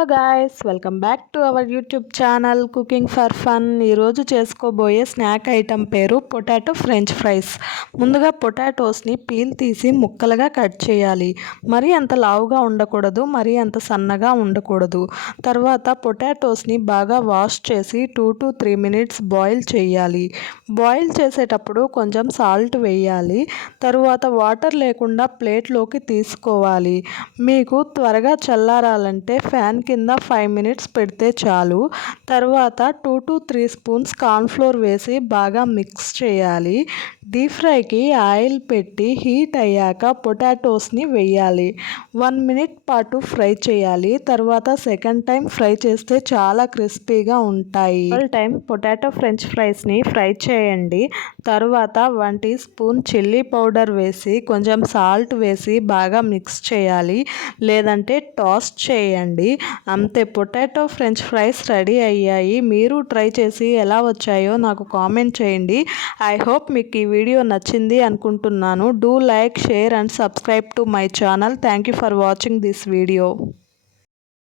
Hello guys welcome back to our YouTube channel cooking for fun. ఈరోజు చేసుకోబోయే snack item పేరు potato French fries. ముందుగా పొటాటోస్ని peel తీసి ముక్కలుగా కట్ చేయాలి. మరీ అంత లావుగా ఉండకూడదు మరీ అంత సన్నగా ఉండకూడదు. తర్వాత పొటాటోస్ని బాగా వాష్ చేసి two to three minutes boil చేయాలి. బాయిల్ చేసేటప్పుడు కొంచెం సాల్ట్ వేయాలి. తరువాత వాటర్ లేకుండా ప్లేట్లోకి తీసుకోవాలి. మీకు త్వరగా చల్లారాలంటే ఫ్యాన్ కింద ఫైవ్ మినిట్స్ పెడితే చాలు. తర్వాత two to three spoons cornflour వేసి బాగా మిక్స్ చేయాలి. డీప్ ఫ్రైకి ఆయిల్ పెట్టి హీట్ అయ్యాక పొటాటోస్ని వేయాలి. వన్ మినిట్ పాటు ఫ్రై చేయాలి. తర్వాత సెకండ్ టైం ఫ్రై చేస్తే చాలా క్రిస్పీగా ఉంటాయి. టైం పొటాటో ఫ్రెంచ్ ఫ్రైస్ని ఫ్రై చేయండి. తర్వాత one teaspoon chilli powder వేసి కొంచెం సాల్ట్ వేసి బాగా మిక్స్ చేయాలి. లేదంటే టాస్ చేయండి. అంతే. పొటాటో ఫ్రెంచ్ ఫ్రైస్ రెడీ అయ్యాయి. మీరు ట్రై చేసి ఎలా వచ్చాయో నాకు కామెంట్ చేయండి. ఐ హోప్ మీకు ఈ వీడియో నచ్చింది అనుకుంటున్నాను. Do like share and subscribe to my channel. Thank you for watching this video.